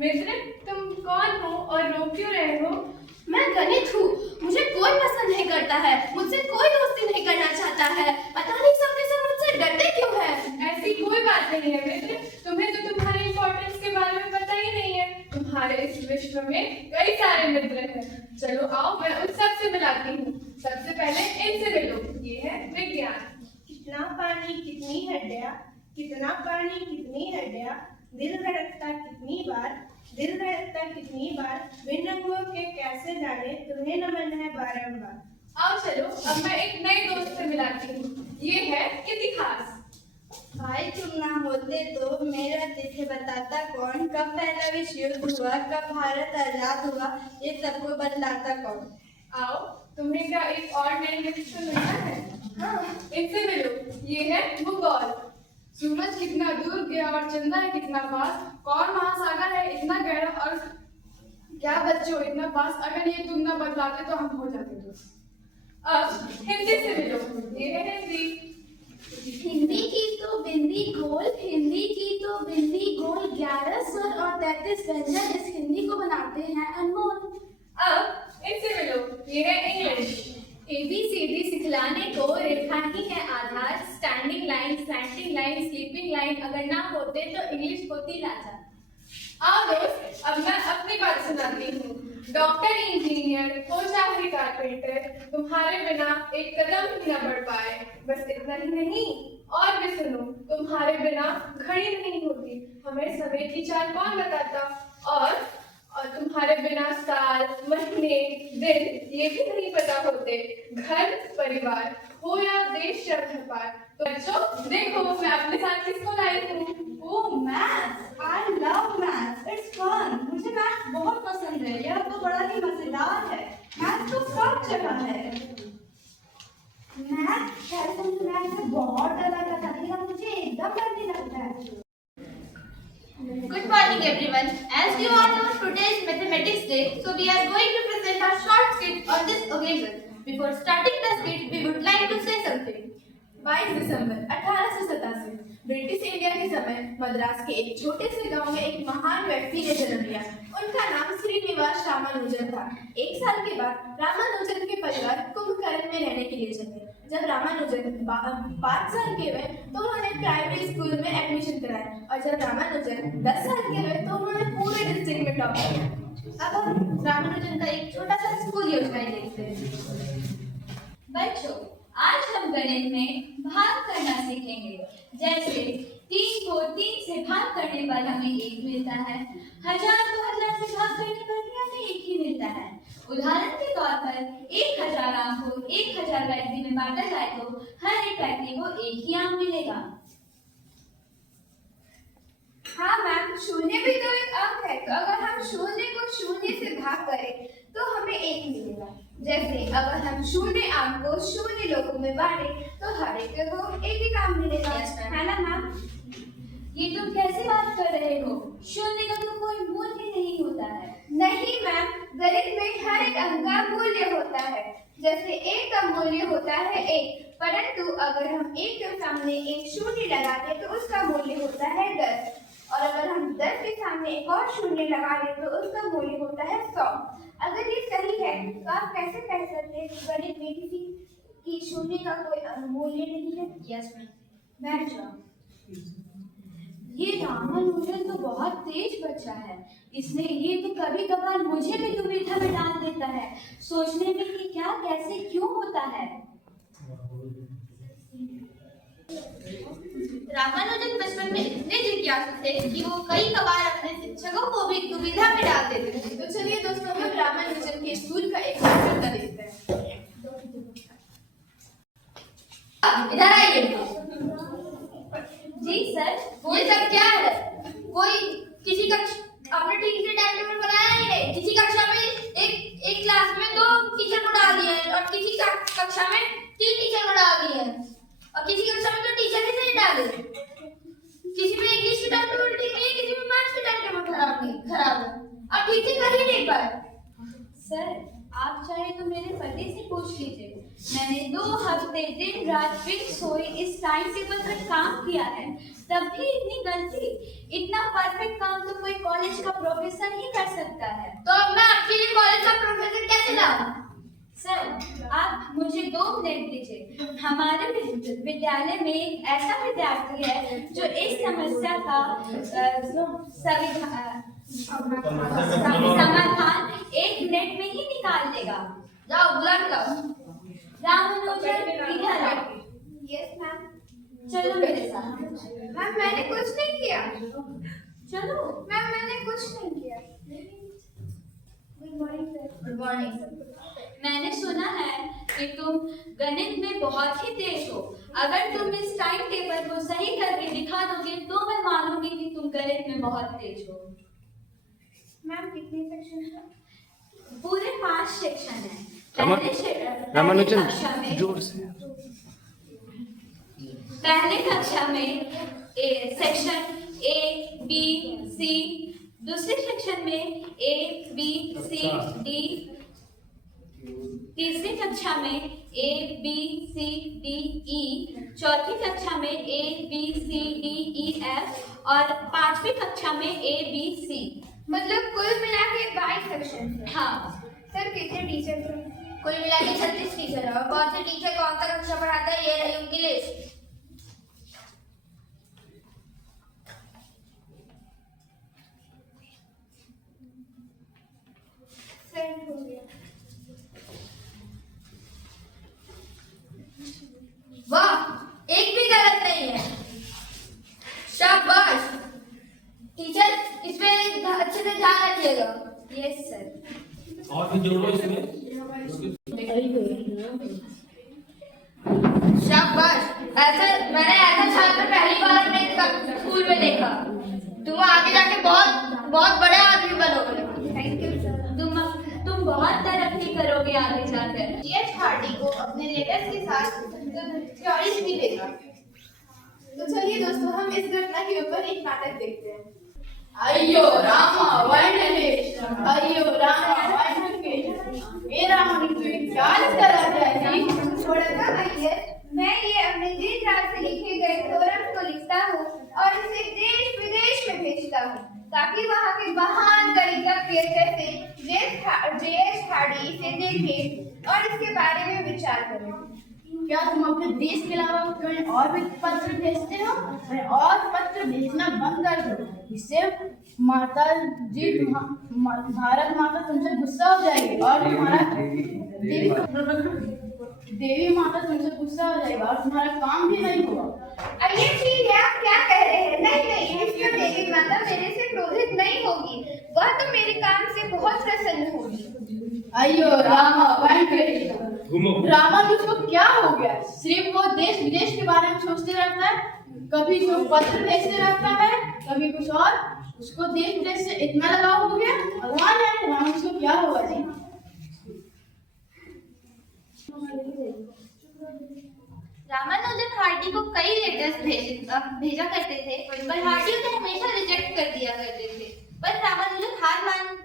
मित्र, तुम कौन हो और रो क्यों रहे हो? मैं गणित हूँ। मुझे कोई पसंद नहीं करता है, मुझसे कोई दोस्ती नहीं करना चाहता है। पता नहीं सब मुझसे डरते क्यों है। ऐसी कोई बात नहीं है मित्र, तुम्हें तो तुम्हारे इम्पोर्टेंस के बारे में पता ही नहीं है। तुम्हारे इस विश्व में कई सारे मित्र हैं। चलो आओ, मैं उन सबसे मिलाती हूँ। सबसे पहले इनसे मिलो। ये है विज्ञान। कितना पानी कितनी हड्डियाँ, कितना पानी कितनी हड्डियाँ, दिल धड़कता कितनी बार, दिल धड़कता कितनी बार, बिन रंगों के कैसे जाने, तुम्हें नमन है बारंबार। आओ चलो, अब मैं एक नए दोस्त से मिलाती हूँ। ये है इतिहास। भाई तुम ना होते तो मेरा तिथि बताता कौन, कब पहला विश्व युद्ध हुआ, कब भारत आजाद हुआ, ये सबको बतलाता कौन। आओ, तुम्हें क्या एक और नई मित्र मिलना है? हाँ, इनसे मिलो। ये है भूगोल। सूरज कितना दूर गया और चंद्रमा कितना पास, कौन महासागर है इतना गहरा, और क्या बच्चों इतना पास, अगर ये तुम ना बतलाते तो हम हो जाते दोस्त। अब हिंदी से मिलो। ये है हिंदी। हिंदी की तो बिंदी गोल, हिंदी की तो बिंदी गोल, 11 स्वर और 33 व्यंजन इस हिंदी को बनाते हैं अनमोल। अब इनसे मिलो। ये है इंग्लिश। ABCD सिखलाने को रेखा ही है आधार, standing line, slanting line, sleeping line अगर ना होते तो इंग्लिश होती लाचार। आओ दोस्त, अब मैं अपनी बात सुनाती हूँ। डॉक्टर, इंजीनियर हो चाहे कारपेंटर, तुम्हारे बिना एक कदम भी न बढ़ पाए। बस इतना ही नहीं, और भी सुनो, तुम्हारे बिना घड़ी नहीं होती, हमें समय की चाल कौन बताता, और तुम्हारे बिना साल, महीने, दिन ये भी नहीं पता होते। घर परिवार हो या देश या घर पार। तो बच्चों देखो, मैं अपने साथ किसको लाई हूँ। Oh maths, I love maths, it's fun. मुझे मैथ्स बहुत पसंद है, यह तो बड़ा ही मजेदार है। मैथ्स तो सब जगह है। मैथ्स से बहुत डर लगता था, लेकिन मुझे एकदम डर नहीं लगता है। Good morning everyone. As you all know, today is Mathematics Day, so we are going to present our short skit on this occasion. Before starting the skit, we would like to say something. 22 December 1887 British India के समय मद्रास के एक छोटे से गांव में एक महान व्यक्ति ने जन्म लिया। उनका नाम श्रीनिवास रामानुजन था। 1 साल के बाद रामानुजन के परिवार कुंभकर्ण में रहने के लिए चले। जब रामानुजन 5 साल के हुए तो उन्होंने प्राइमरी स्कूल में एडमिशन कराया और जब रामानुजन 10 साल के हुए तो उन्होंने पूरे डिस्ट्रिक्ट में टॉप किया। अब हम रामानुजन का एक छोटा सा स्कूल योजनाएं देखते हैं। बच्चों, आज हम गणित में भाग करना सीखेंगे। जैसे 3 को 3 से भाग करने पर हमें 1 मिलता है। 1000 को 1000 से भाग करने पर भी हमें 1 ही मिलता है। उदाहरण के तौर पर 1000 आम को 1000 व्यक्ति में बांटा जाए तो हर एक व्यक्ति को 1 ही आम मिलेगा। हाँ मैम, शून्य भी तो एक अंक है, तो अगर हम शून्य को शून्य से भाग करें तो हमें 1 मिलेगा। जैसे अगर हम शून्य अंक को शून्य लोगों में बांटे तो हर एक को 1 ही काम मिलेगा। Yes, ma'am. है ना मैम? ये तुम कैसे बात कर रहे हो? शून्य का तो कोई मूल्य नहीं होता है। नहीं मैम, गणित में हर एक अंक का मूल्य होता है। जैसे 1 का मूल्य होता है 1, परंतु अगर हम 1 के सामने एक शून्य लगाते तो उसका मूल्य होता है 10, और अगर हम 10 के सामने एक और शून्य लगा दें तो उसका मूल्य होता है 100। अगर ये सही है तो आप कैसे कह सकते हैं कि गणित में किसी की शून्य का कोई मूल्य नहीं है? Yes ma'am. बैठ जाओ। ये रामानुजन तो बहुत तेज बच्चा है। इसने ये तो कभी कभार मुझे भी दुविधा में डाल देता है, सोचने में कि क्या कैसे क्यों होता है। रामानुजन बचपन में इतने जिज्ञासु थे कि वो कई कबार अपने शिक्षकों को भी दुविधा में डाल देते थे। तो चलिए दोस्तों, हम रामानुजन के स्कूल का एक चित्र देखते हैं। इधर आइए। जी सर। ये सब क्या है? कोई किसी कक्षा आपने ठीक से टाइम टेबल बनाया ही नहीं। किसी कक्षा में एक क्लास में 2 टीचर को डाल दिए हैं और किसी कक्षा में 3 टीचर को डाल दिए हैं और किसी कक्षा में तो टीचर ही नहीं डाले। किसी में इंग्लिश की टाइम टेबल ठीक नहीं है, किसी में मैथ्स की टाइम टेबल खराब है और ठीक से कर ही नहीं पाए। सर, आप चाहे तो मेरे पति से पूछ लीजिए। मैंने 2 हफ्ते दिन रात बिन सोए इस टाइम टेबल पर काम किया है, तब भी इतनी गलती। इतना परफेक्ट काम तो कोई कॉलेज का प्रोफेसर ही कर सकता है। तो अब मैं आपके लिए कॉलेज का प्रोफेसर कैसे लाऊं? सर, आप मुझे 2 मिनट दीजिए। हमारे विद्यालय में एक ऐसा विद्यार्थी है जो इस समस्या का समाधान 1 मिनट में ही निकाल देगा। जाओ बुला के लाओ। रामानुजन, इधर आओ। Yes ma'am. चलो मेरे साथ। मैम मैंने कुछ नहीं किया। चलो। मैम मैंने कुछ नहीं किया। Good morning sir. Good morning sir. मैंने सुना है कि तुम गणित में बहुत ही तेज हो। अगर तुम इस टाइम टेबल को सही करके दिखा दोगे तो मैं मानूंगी कि तुम गणित में बहुत तेज हो। मैम कितने सेक्शन है? पूरे 5 सेक्शन हैं। रामानुजन जोर से। पहले कक्षा में सेक्शन A, B, C, दूसरे सेक्शन में A, B, C, D, तीसरी कक्षा में A, B, C, D, E, चौथी कक्षा में A, B, C, D, E, F और 5वीं कक्षा में A, B, C। मतलब कुल मिला के 22 सेक्शन है। हाँ सर कितने टीचर थे? कुल मिला के 36 टीचर है। और कौन से टीचर कौन सा कक्षा पढ़ाता है ये रही उनकी लिस्ट। सेंड हो गया। वाह, एक भी गलत नहीं है। शाबाश टीचर, इस पे अच्छे से ध्यान रखिएगा। Yes sir. और भी जोड़ो इसमें। शाबाश, मैंने ऐसा छात्र पहली बार अपने स्कूल में देखा। तुम आगे जाके बहुत बड़े आदमी बनोगे। Thank you sir. तुम बहुत तरक्की करोगे आगे जाकर। जीएच हार्डी को अपने लेटर्स के साथ थ्योरीज भी भेजा। तो चलिए दोस्तों, हम इस घटना के ऊपर एक नाटक देखते हैं। अय्यो रामा वर्णनेश, अय्यो रामा वर्णनेश, मेरा मन तो क्या तरह है जी। थोड़ा सा आइए, मैं ये अपने दिल और इसे देश विदेश में भेजता हूँ ताकि वहाँ के महान गणितज्ञ जैसे जे.एच. हार्डी इसे देखें और इसके बारे में विचार करें। क्या तुम अपने देश के अलावा कहीं और भी पत्र भेजते हो? और पत्र भेजना बंद कर दो, इससे माता जी भारत माता तुमसे गुस्सा हो जाएगी और तुम्हारा देवी माता तुमसे गुस्सा हो जाएगा और तुम्हारा काम भी नहीं होगा। अरे ठीक है, आप क्या कह रहे हैं? नहीं, इसमें देवी माता मेरे से क्रोधित नहीं होगी, वह तो मेरे काम से बहुत प्रसन्न होगी। अयो रामा, रामानुज को क्या हो गया? सिर्फ वो देश विदेश के बारे में सोचते रहता है, कभी जो पत्र भेजते रहता है, कभी कुछ और। उसको देश विदेश से इतना लगाव हो गया, भगवान जाने रामानुज को क्या होगा जी। रामानुजन हार्डी को कई लेटर्स भेजा करते थे, पर हार्डी उन्हें हमेशा रिजेक्ट कर दिया करते थे। पर रामानुजन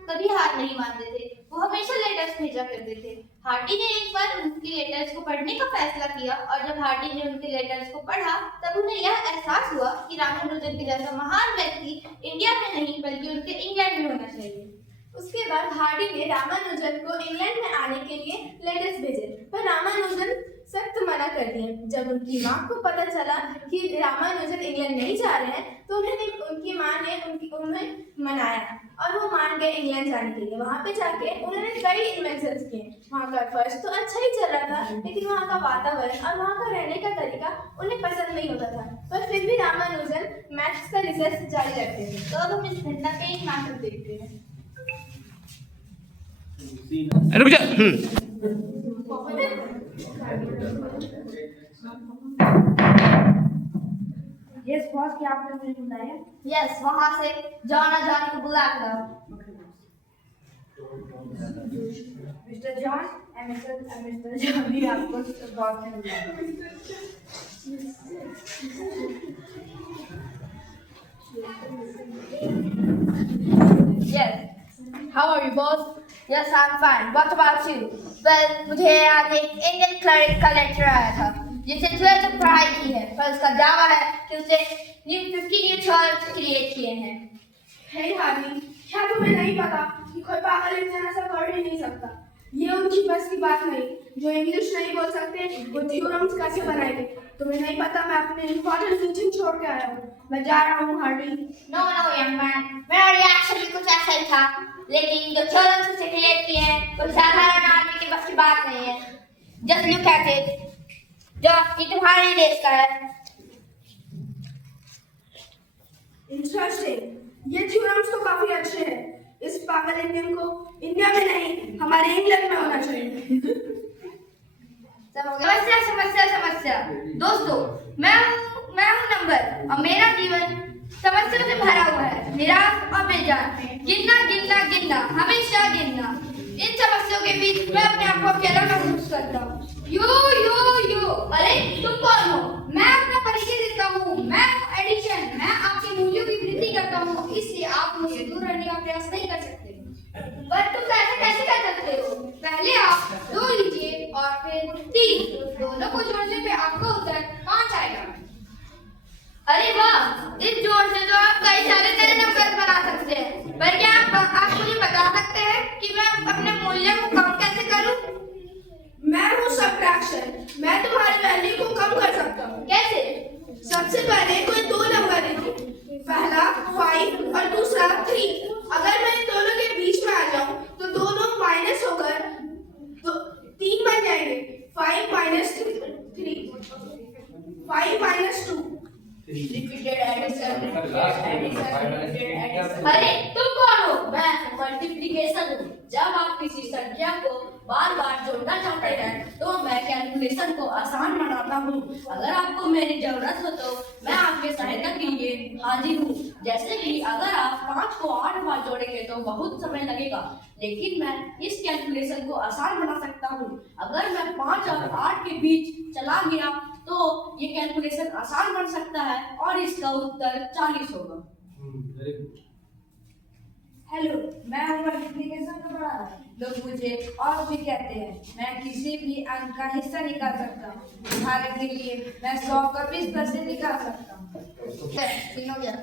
कभी हार नहीं मानते थे, वो हमेशा लेटर्स भेजा करते थे। हार्डी ने एक बार उनकी लेटर्स को पढ़ने का फैसला किया और जब हार्डी ने उनके लेटर्स को पढ़ा तब उन्हें यह एहसास हुआ कि रामानुजन के जैसा महान व्यक्ति इंडिया में नहीं बल्कि उनके इंग्लैंड में होना चाहिए। उसके बाद हार्डी ने रामानुजन को इंग्लैंड में आने के लिए लेटर्स भेजे, पर रामानुजन सख्त मना कर दिए। जब उनकी माँ को पता चला कि रामानुजन इंग्लैंड नहीं जा रहे हैं तो उनकी माँ ने उन्हें मनाया और वो मान गए इंग्लैंड जाने के लिए। वहाँ पे जाके उन्होंने कई इन्वेंशंस किए। वहाँ का फर्स्ट तो अच्छा ही चल रहा था, लेकिन वहाँ का वातावरण और वहाँ का रहने का तरीका उन्हें पसंद नहीं होता था, पर फिर भी रामानुजन मैथ्स का रिसर्च जारी रखते थे। तो अब हम इस घटना का एक नाटक देखते हैं। रुक जा। यस बॉस, क्या आपने मुझे बुलाया? यस, वहाँ से जॉन को बुला कर मिस्टर जॉन मिस्टर जॉन भी आपको बॉस ने बुलाया। Yes. How are you, boss? Yes, I'm fine. What about you? Well, मुझे आज एक इंडियन क्लर्क का लेक्चर आया था जिसने 12th तक पढ़ाई की है, पर उसका दावा है कि उसने 50 न्यू थॉट्स क्रिएट किए हैं। हे हार्डी, क्या तुम्हें नहीं पता कि कोई पागल इंसान ऐसा कर ही नहीं सकता? ये उनकी बस की बात नहीं। जो इंग्लिश नहीं बोल सकते वो थ्योरम्स कैसे बनाएंगे? तुम्हें नहीं पता मैं अपने इम्पोर्टेंट मीटिंग छोड़ के आया हूँ, मैं जा रहा हूँ हार्डी। No, young man. मेरा रिएक्शन भी कुछ ऐसा ही था, लेकिन जो थ्योरम्स उसने क्रिएट किए हैं वो साधारण आदमी की बस की बात नहीं है। Just look at it. जो ये तुम्हारे देश का है। इंटरेस्टिंग, ये थ्योरम्स तो काफी अच्छे हैं। इस पागल इंडियन को इंडिया में नहीं हमारे इंग्लैंड में होना चाहिए। समस्या दोस्तों, मैं हूँ नंबर और मेरा जीवन समस्या से भरा हुआ है। निराश और बेजान, गिनना हमेशा गिनना। इन समस्याओं के बीच मैं अपने आप को अकेला महसूस करता हूँ। यो अरे तुम कौन हो? मैं अपना परिचय देता हूँ। मैं एडिशन, मैं आपके मूल्यों की वृद्धि करता हूँ, इसलिए आप मुझे दूर रहने का प्रयास नहीं कर सकते। पर तुम ऐसा कैसे कर सकते हो? पहले आप 2 लीजिए और फिर 3, दोनों को जोड़ने पे आपका उत्तर 5 आएगा। अरे वाह, इस जोड़ से तो आप कई सारे नए नंबर बना सकते हैं। पर क्या आप मुझे बता सकते हैं कि मैं अपने मूल्य को कम कैसे करूं? मैं हूँ सबट्रैक्शन, मैं तुम्हारी वैल्यू को कम कर सकता हूँ। कैसे? सबसे पहले कोई 2 नंबर लीजिए, पहला 5 और दूसरा 3। अगर मैं इन दोनों के बीच में आ जाऊं तो दोनों माइनस होकर 3 बन जाएंगे। 5 माइनस 3, 5 माइनस 2। अरे तुम कौन हो? मैं मल्टीप्लिकेशन हूँ। जब आप किसी संख्या को बार जोड़ना चाहते हैं तो मैं कैलकुलेशन को आसान बनाता हूँ। अगर आपको मेरी जरूरत हो तो मैं आपके सहायता के लिए हाजिर हूँ। जैसे कि अगर आप 5 को 8 बार जोड़ेंगे तो बहुत समय लगेगा, लेकिन मैं इस कैलकुलेशन को आसान बना सकता हूँ। अगर मैं 5 और 8 के बीच चला गया तो ये कैलकुलेशन आसान बन सकता है और इसका उत्तर 40 होगा। हेलो, मैं हूँ मल्टीप्लिकेशन का पढ़ा। लोग मुझे और भी कहते हैं। मैं किसी भी अंक का हिस्सा निकाल सकता हूँ। उदाहरण के लिए मैं 100 का 20% निकाल सकता हूँ। तीन हो गया।